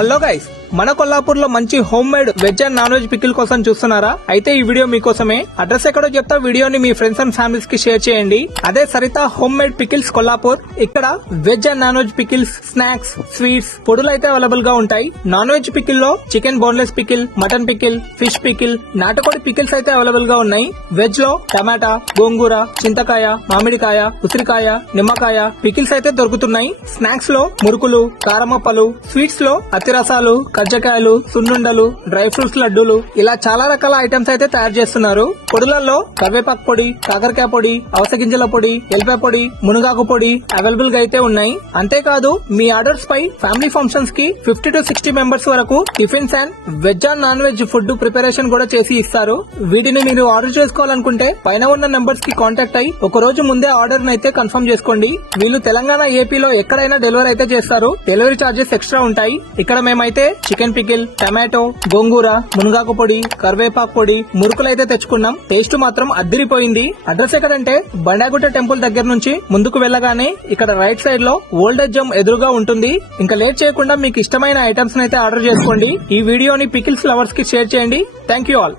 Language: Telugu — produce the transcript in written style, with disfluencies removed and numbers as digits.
హలో గైస్, మన కొల్లాపూర్ లో మంచి home made veg and non veg pickle కోసం చూస్తున్నారా? అయితే ఈ వీడియో మీకోసమే. అడ్రస్ ఎక్కడో చెప్తా, వీడియోని మీ ఫ్రెండ్స్ అండ్ ఫ్యామిలీస్ కి షేర్ చేయండి. అదే Saritha home made pickles Kollapur. ఇక్కడ veg and non veg pickles, snacks, sweets, పొడులు అయితే అవైలబుల్ గా ఉంటాయి. నాన్ వెజ్ పికిల్ లో chicken boneless pickle, mutton pickle, fish pickle, నాటుకోడి పికిల్స్ అయితే అవైలబుల్ గా ఉన్నాయి. వెజ్ లో టమాటా, గోంగూర, చింతకాయ, మామిడికాయ, ఉసిరికాయ, నిమ్మకాయ పికిల్స్ అయితే దొరుకుతున్నాయి. స్నాక్స్ లో మురుకులు, కారమప్పలు, స్వీట్స్ లో అతిరసాలు, కజ్జకాయలు, సున్నుండలు, డ్రై ఫ్రూట్స్ లడ్డూలు, ఇలా చాలా రకాల ఐటమ్స్ అయితే తయారు చేస్తున్నారు. పొడులలో కరివేపాకు పొడి, కాకరకాయ పొడి, అవసగింజల పొడి, ఎల్లిపాయ పొడి, మునగాకు పొడి అవైలబుల్ గా అయితే ఉన్నాయి. అంతేకాదు మీ ఆర్డర్స్ పై ఫ్యామిలీ ఫంక్షన్స్ కి 50 to 60 మెంబర్స్ వరకు tiffins and veg and non veg food preparation కూడా చేసి ఇస్తారు. వీటిని మీరు ఆర్డర్ చేసుకోవాలనుకుంటే పైన ఉన్న నెంబర్స్ కి కాంటాక్ట్ అయ్యి ఒక రోజు ముందే ఆర్డర్ అయితే కన్ఫర్మ్ చేసుకోండి. వీళ్ళు తెలంగాణ, ఏపీలో ఎక్కడైనా డెలివరీ అయితే చేస్తారు. డెలివరీ చార్జెస్ ఎక్స్ట్రా ఉంటాయి. ఇక్కడ మేమైతే చికెన్ పికిల్, టమాటో, గోంగూర, మునగాకు పొడి, కరివేపాకు పొడి, మురుకులు అయితే తెచ్చుకున్నాం. టేస్ట్ మాత్రం అద్దిరిపోయింది. అడ్రస్ ఎక్కడంటే బండాగుట్ట టెంపుల్ దగ్గర నుంచి ముందుకు వెళ్ళగానే ఇక్కడ రైట్ సైడ్ లో ఓల్డేజ్ జమ్ ఎదురుగా ఉంటుంది. ఇంకా లేట్ చేయకుండా మీకు ఇష్టమైన ఐటమ్స్ అయితే ఆర్డర్ చేసుకోండి. ఈ వీడియోని పికిల్స్ లవర్స్ కి షేర్ చేయండి. Thank you all.